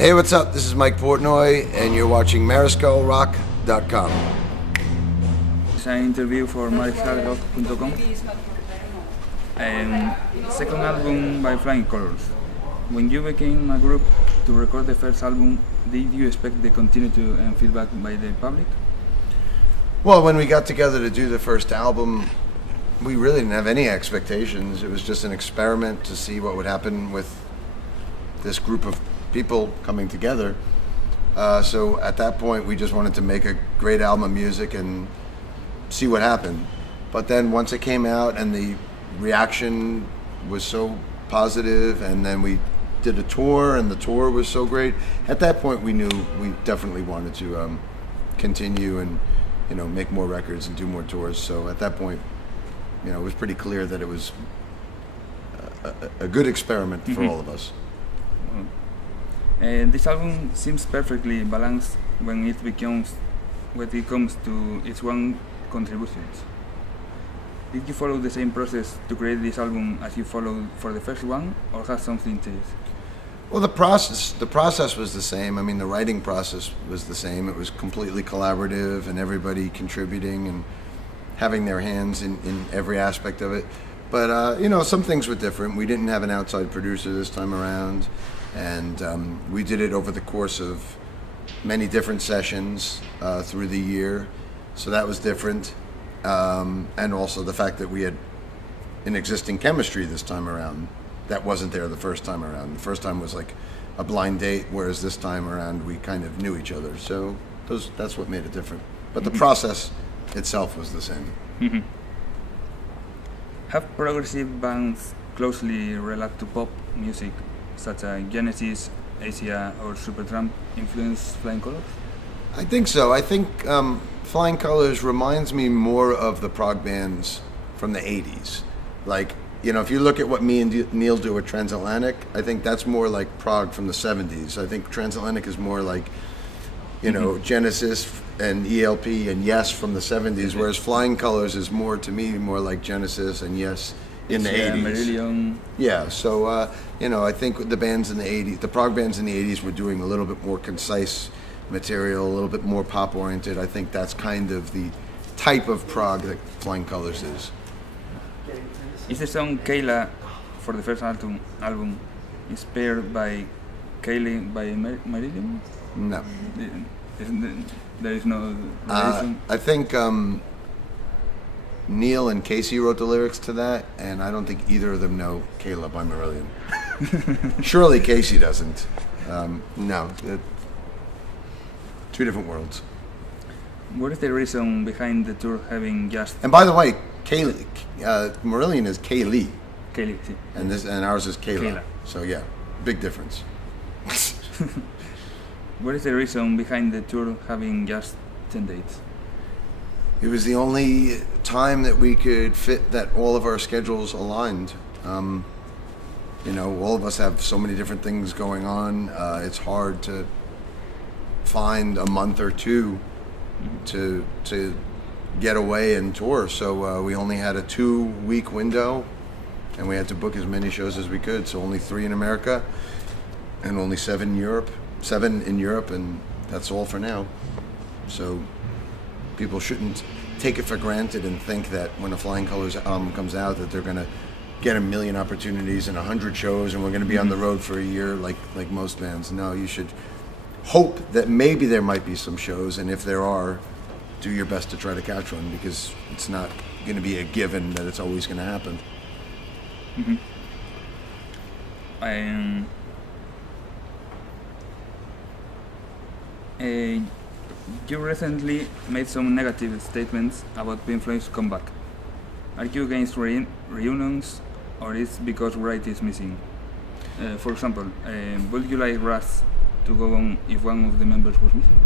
Hey, what's up? This is Mike Portnoy, and you're watching MariscalRock.com. It's an interview for MariscalRock.com. Second album by Flying Colors. When you became a group to record the first album, did you expect the continuity and feedback by the public? Well, when we got together to do the first album, we really didn't have any expectations. It was just an experiment to see what would happen with this group of people coming together. So at that point, we just wanted to make a great album of music and see what happened. But then once it came out and the reaction was so positive, and then we did a tour and the tour was so great, at that point we knew we definitely wanted to continue and make more records and do more tours. So at that point, it was pretty clear that it was a good experiment for all of us. This album seems perfectly balanced when it comes to its own contributions. Did you follow the same process to create this album as you followed for the first one, or has something changed? Well, the process was the same. I mean, the writing process was the same. It was completely collaborative, and everybody contributing and having their hands in every aspect of it. But some things were different. We didn't have an outside producer this time around, and we did it over the course of many different sessions through the year. So that was different. And also the fact that we had an existing chemistry this time around that wasn't there the first time around. The first time was like a blind date, whereas this time around we kind of knew each other. So that's what made it different. But the process itself was the same. Have progressive bands closely related to pop music, such as Genesis, Asia, or Supertramp, influenced Flying Colors? I think so. I think Flying Colors reminds me more of the prog bands from the 80s. Like, if you look at what me and Neil do at Transatlantic, I think that's more like prog from the 70s. I think Transatlantic is more like, Genesis and ELP and Yes from the 70s, whereas Flying Colors is more, to me, more like Genesis and Yes in the 80s. Marillion. Yeah, so, I think the bands in the 80s, the prog bands in the 80s were doing a little bit more concise material, a little bit more pop oriented. I think that's kind of the type of prog that Flying Colors is. Is the song Kayla for the first album inspired by Kaylee by Marillion? No. There is no reason? I think Neil and Casey wrote the lyrics to that, and I don't think either of them know Kayla by Marillion. Surely Casey doesn't. No. Two different worlds. What is the reason behind the tour having just... And by the way, Marillion is Kaylee. Kaylee, sí. And ours is Kayla. So yeah, big difference. What is the reason behind the tour having just 10 dates? It was the only time that we could fit that all of our schedules aligned. All of us have so many different things going on. It's hard to find a month or two to get away and tour. So we only had a 2-week window, and we had to book as many shows as we could. So only 3 in America, and only 7 in Europe. 7 in Europe, and that's all for now. So people shouldn't take it for granted and think that when a Flying Colors album comes out that they're going to get a million opportunities and 100 shows and we're going to be on the road for a year like most bands. No, you should hope that maybe there might be some shows, and if there are, do your best to try to catch one, because it's not going to be a given that it's always going to happen. You recently made some negative statements about Pink Floyd's comeback. Are you against reunions, or is it because variety is missing? For example, would you like Raz to go on if one of the members was missing?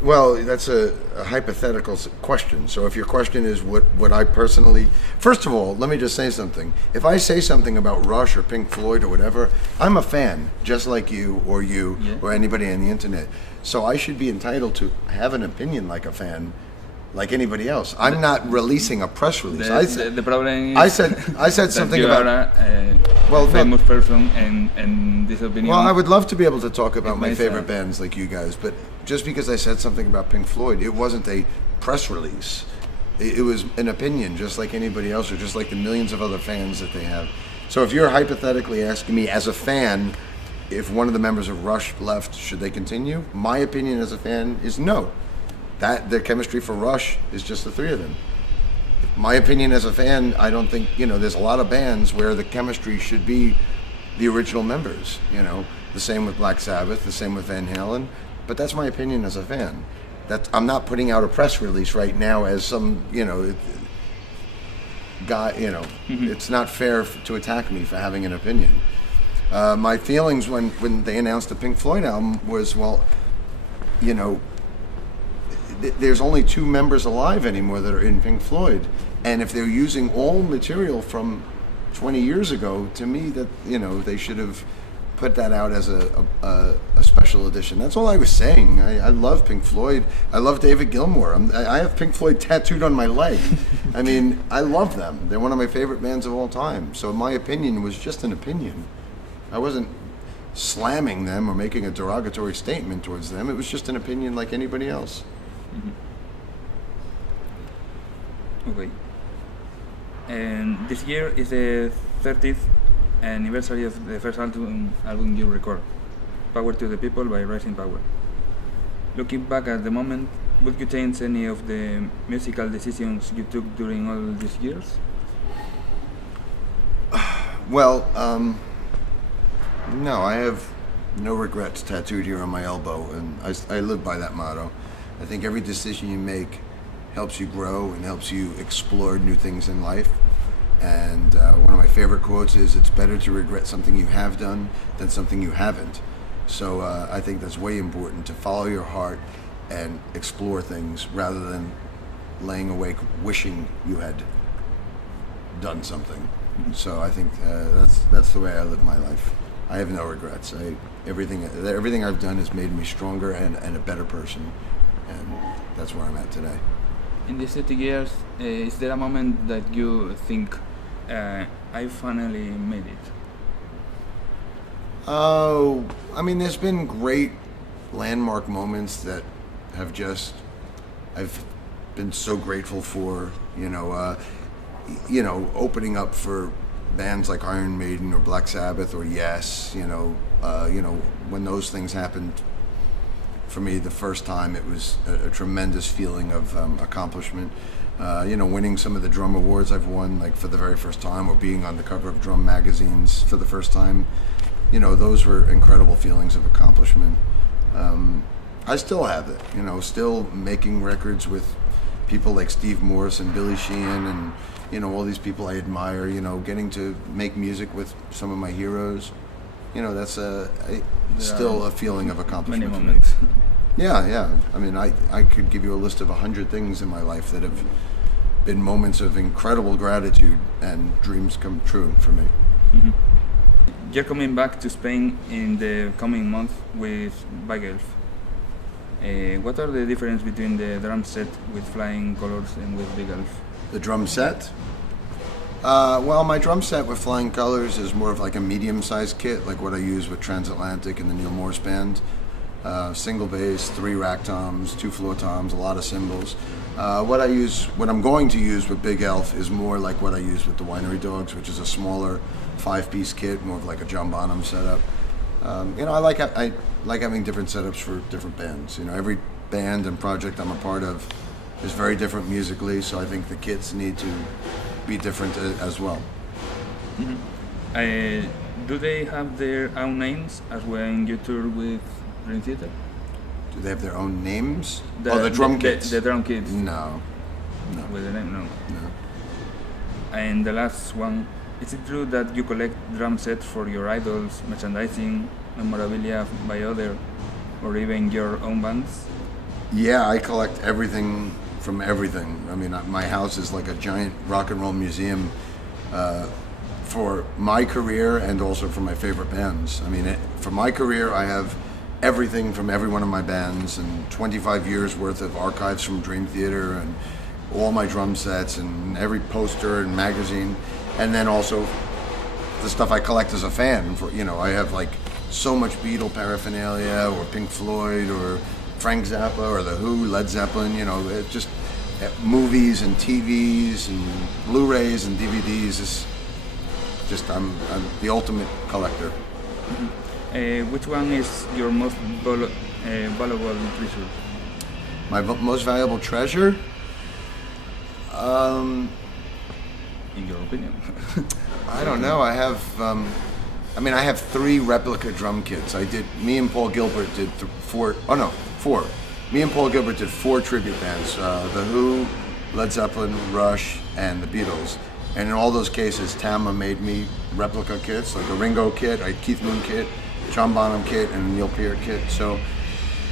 Well, that's a hypothetical question. So if your question is what I personally... First of all, let me just say something. If I say something about Rush or Pink Floyd or whatever, I'm a fan, just like you or anybody on the internet. So I should be entitled to have an opinion like a fan like anybody else. I'm not releasing a press release. The problem is I said something about a famous person and this opinion. Well, I would love to be able to talk about my favorite sad. bands like you guys, but just because I said something about Pink Floyd, it wasn't a press release. It was an opinion, just like anybody else, or just like the millions of other fans that they have. So if you're hypothetically asking me as a fan, if one of the members of Rush left, should they continue? My opinion as a fan is no. That the chemistry for Rush is just the three of them. My opinion as a fan, I don't think, there's a lot of bands where the chemistry should be the original members, the same with Black Sabbath, the same with Van Halen, but that's my opinion as a fan. I'm not putting out a press release right now as some, guy, It's not fair to attack me for having an opinion. My feelings when they announced the Pink Floyd album was, there's only 2 members alive anymore that are in Pink Floyd, and if they're using all material from 20 years ago, to me that they should have put that out as a special edition. That's all I was saying. I love Pink Floyd. I love David Gilmour. I have Pink Floyd tattooed on my leg. I mean, I love them. They're one of my favorite bands of all time. So my opinion was just an opinion. I wasn't slamming them or making a derogatory statement towards them. It was just an opinion like anybody else. Okay. And this year is the 30th anniversary of the first album you record, Power to the People by Rising Power. Looking back at the moment, would you change any of the musical decisions you took during all these years? Well, no, I have no regrets tattooed here on my elbow, and I live by that motto. I think every decision you make helps you grow and helps you explore new things in life. And one of my favorite quotes is, it's better to regret something you have done than something you haven't. So I think that's way important, to follow your heart and explore things rather than laying awake wishing you had done something. So I think that's the way I live my life. I have no regrets. Everything I've done has made me stronger and a better person, and that's where I'm at today. In these 30 years, is there a moment that you think, I finally made it? Oh, I mean, there's been great landmark moments that I've been so grateful for, opening up for bands like Iron Maiden or Black Sabbath or Yes, when those things happened. For me, the first time, it was a tremendous feeling of accomplishment. Winning some of the drum awards I've won, like for the very first time, or being on the cover of drum magazines for the first time, those were incredible feelings of accomplishment. I still have it, still making records with people like Steve Morse and Billy Sheehan and, all these people I admire, getting to make music with some of my heroes. That's still a feeling of accomplishment. Many moments. Yeah. I mean, I could give you a list of 100 things in my life that have been moments of incredible gratitude and dreams come true for me. Mm-hmm. You're coming back to Spain in the coming month with Big Elf. What are the difference between the drum set with Flying Colors and with Big Elf? The drum set? Well, my drum set with Flying Colors is more of like a medium-sized kit, like what I use with Transatlantic and the Neil Morse Band. Single bass, 3 rack toms, 2 floor toms, a lot of cymbals. What I'm going to use with Big Elf is more like what I use with the Winery Dogs, which is a smaller 5-piece kit, more of like a John Bonham setup. I like having different setups for different bands. Every band and project I'm a part of is very different musically, so I think the kits need to be different as well. Mm-hmm. Do they have their own names as when you tour with Dream Theater? Do they have their own names? The drum kits? The drum kits. No. With the name, no. And the last one, is it true that you collect drum sets for your idols, merchandising, memorabilia by other, or even your own bands? Yeah, I collect everything from everything. I mean, my house is like a giant rock and roll museum for my career and also for my favorite bands. I mean, for my career, I have everything from every one of my bands and 25 years worth of archives from Dream Theater and all my drum sets and every poster and magazine, and then also the stuff I collect as a fan. For, you know, I have like so much Beatle paraphernalia or Pink Floyd or Frank Zappa or The Who, Led Zeppelin, you know, it just movies and TVs and Blu-rays and DVDs. Is just I'm the ultimate collector. Mm-hmm. Which one is your most valuable treasure? My most valuable treasure? In your opinion? I don't know. I have, I have 3 replica drum kits. Me and Paul Gilbert did 4. Me and Paul Gilbert did 4 tribute bands: The Who, Led Zeppelin, Rush, and the Beatles. And in all those cases, Tama made me replica kits, like a Ringo kit, a Keith Moon kit, John Bonham kit, and a Neil Peart kit. So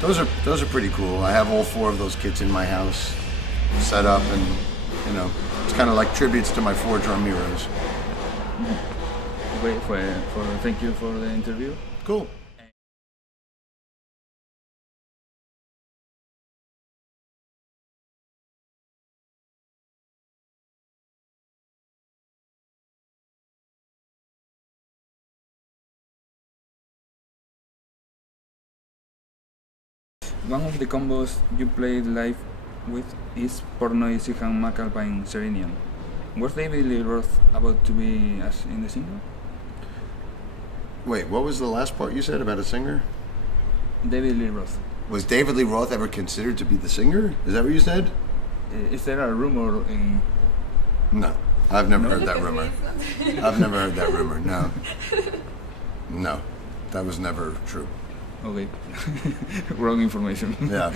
those are pretty cool. I have all 4 of those kits in my house, set up, and you know, it's kind of like tributes to my 4 drum heroes. Wait thank you for the interview. Cool. One of the combos you played live with is Portnoy Sihan McAlpine Serenian. Was David Lee Roth about to be in the single? Wait, what was the last part you said about a singer? David Lee Roth. Was David Lee Roth ever considered to be the singer? Is that what you said? Is there a rumor in... No, I've never heard that rumor. I've never heard that rumor, no. No, that was never true. Okay. Wrong information. Yeah.